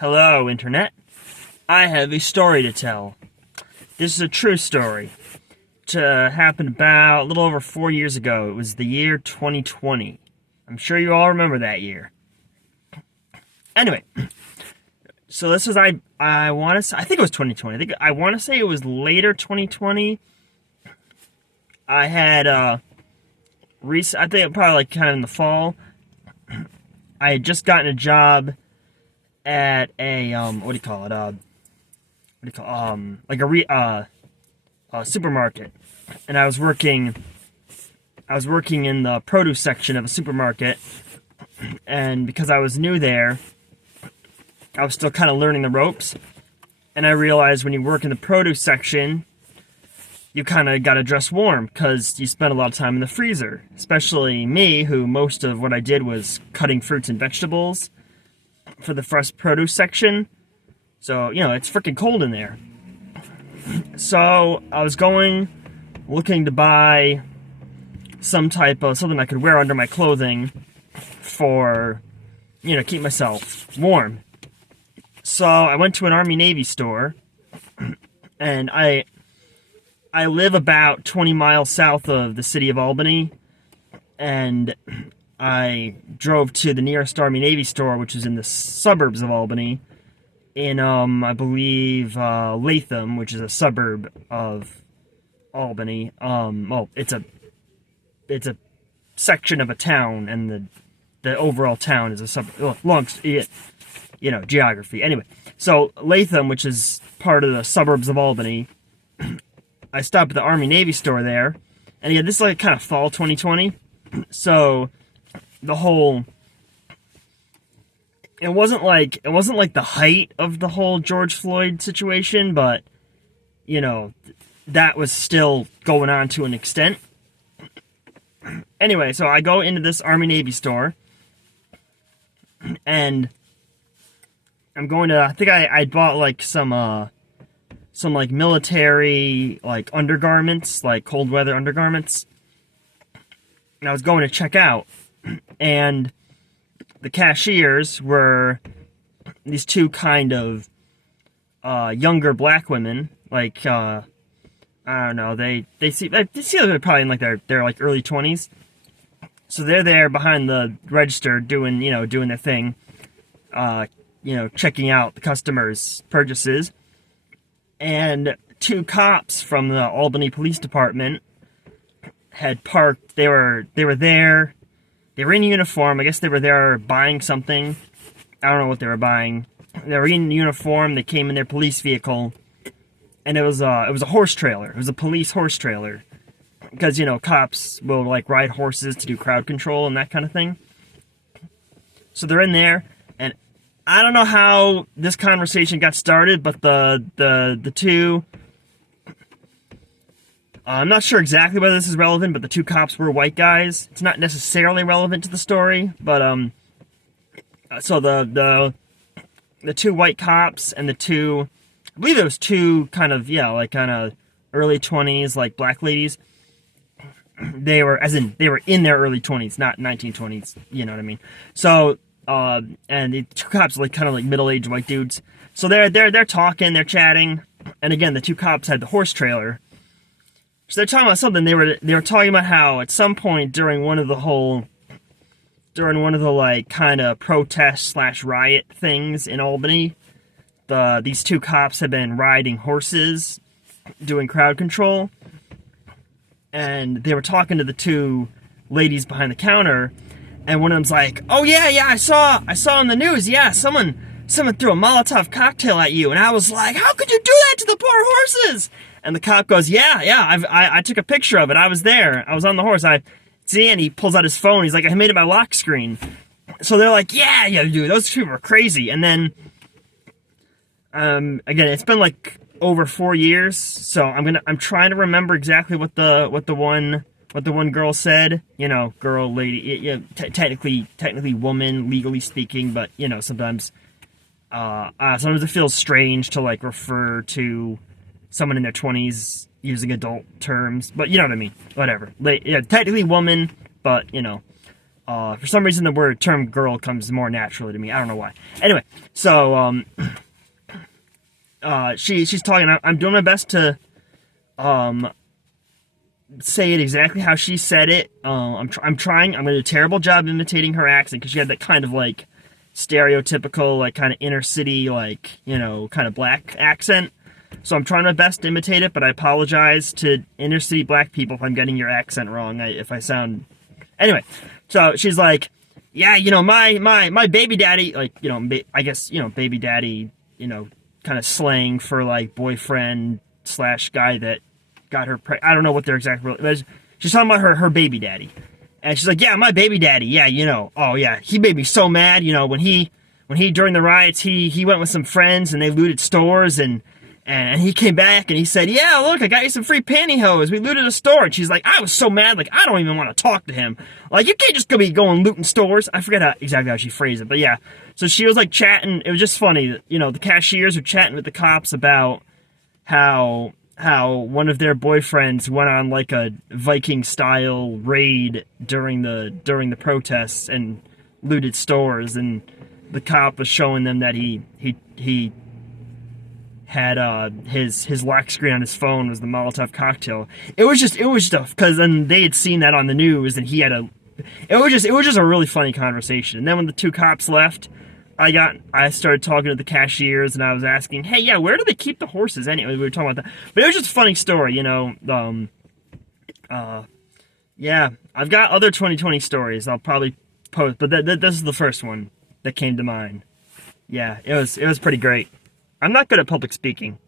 Hello, Internet. I have a story to tell. This is a true story. It happened about a little over 4 years ago. It was the year 2020. I'm sure you all remember that year. Anyway, so this was, I think it was 2020. I want to say it was later 2020. I had, I think probably like kind of in the fall. I had just gotten a job at a, a supermarket. And I was working in the produce section of a supermarket. And because I was new there, I was still kind of learning the ropes. And I realized when you work in the produce section, you kind of got to dress warm because you spend a lot of time in the freezer. Especially me, who most of what I did was cutting fruits and vegetables for the fresh produce section. So, it's freaking cold in there. So, I was looking to buy something I could wear under my clothing for, keep myself warm. So, I went to an Army-Navy store, and I live about 20 miles south of the city of Albany, and I drove to the nearest Army-Navy store, which is in the suburbs of Albany, in, I believe, Latham, which is a suburb of Albany. It's a section of a town, and the overall town is a suburb. Geography. Anyway, so Latham, which is part of the suburbs of Albany, I stopped at the Army-Navy store there, and this is like kind of fall 2020, so it wasn't like the height of the whole George Floyd situation, but, that was still going on to an extent. Anyway, so I go into this Army-Navy store, and I'm going to, I think I bought like some like military like undergarments, like cold weather undergarments. And I was going to check out, and the cashiers were these two kind of younger black women, like I don't know, they seem like they're probably in like their like early 20s. So they're there behind the register doing their thing, checking out the customers' purchases. And two cops from the Albany Police Department had parked. They were there. They were in uniform. I guess they were there buying something. I don't know what they were buying. They were in uniform. They came in their police vehicle, and it was a horse trailer. It was a police horse trailer, because cops will like ride horses to do crowd control and that kind of thing. So they're in there. I don't know how this conversation got started, but the two, I'm not sure exactly whether this is relevant, but the two cops were white guys. It's not necessarily relevant to the story, but so the two white cops and the two, I believe it was two kind of early 20s, like black ladies. They were in their early 20s, not 1920s, you know what I mean? So, and the two cops are like kind of like middle-aged white dudes. So they're talking, they're chatting, and again, the two cops had the horse trailer. So they're talking about something. They were talking about how at some point during one of the like kind of protest / riot things in Albany, these two cops have been riding horses, doing crowd control, and they were talking to the two ladies behind the counter. And one of them's like, "Oh yeah, I saw on the news, yeah, someone threw a Molotov cocktail at you." And I was like, "How could you do that to the poor horses?" And the cop goes, "Yeah, I took a picture of it. I was there. I was on the horse. And he pulls out his phone. He's like, "I made it my lock screen." So they're like, "Yeah, dude, those people are crazy." And then, again, it's been like over 4 years, so I'm trying to remember exactly what the one girl said, girl, lady, technically woman, legally speaking, but, sometimes it feels strange to, like, refer to someone in their 20s using adult terms, but you know what I mean, whatever. Technically woman, but, For some reason, the term girl comes more naturally to me. I don't know why. Anyway, so she's talking. I'm doing my best to say it exactly how she said it. I'm trying. I'm going to do a terrible job imitating her accent because she had that kind of like stereotypical, like kind of inner city, like, you know, kind of black accent. So I'm trying my best to imitate it, but I apologize to inner city black people if I'm getting your accent wrong. If I sound... Anyway, so she's like, yeah, you know, my baby daddy, like, you know, I guess, you know, baby daddy, you know, kind of slang for like boyfriend / guy that got her I don't know what their exact... She's talking about her baby daddy. And she's like, yeah, my baby daddy, yeah, you know, oh yeah, he made me so mad, you know, when he during the riots, he went with some friends and they looted stores and he came back and he said, yeah, look, I got you some free pantyhose. We looted a store. And she's like, I was so mad, like, I don't even want to talk to him. Like, you can't just go be going looting stores. I forget exactly how she phrased it, but yeah. So she was like chatting. It was just funny. You know, the cashiers were chatting with the cops about how one of their boyfriends went on like a Viking-style raid during the protests and looted stores, and the cop was showing them that he had his lock screen on his phone was the Molotov cocktail. It was just because then they had seen that on the news, and it was just a really funny conversation. And then when the two cops left, I started talking to the cashiers, and I was asking, hey, yeah, where do they keep the horses anyway? We were talking about that. But it was just a funny story, you know. Yeah, I've got other 2020 stories I'll probably post, but this is the first one that came to mind. Yeah, it was pretty great. I'm not good at public speaking.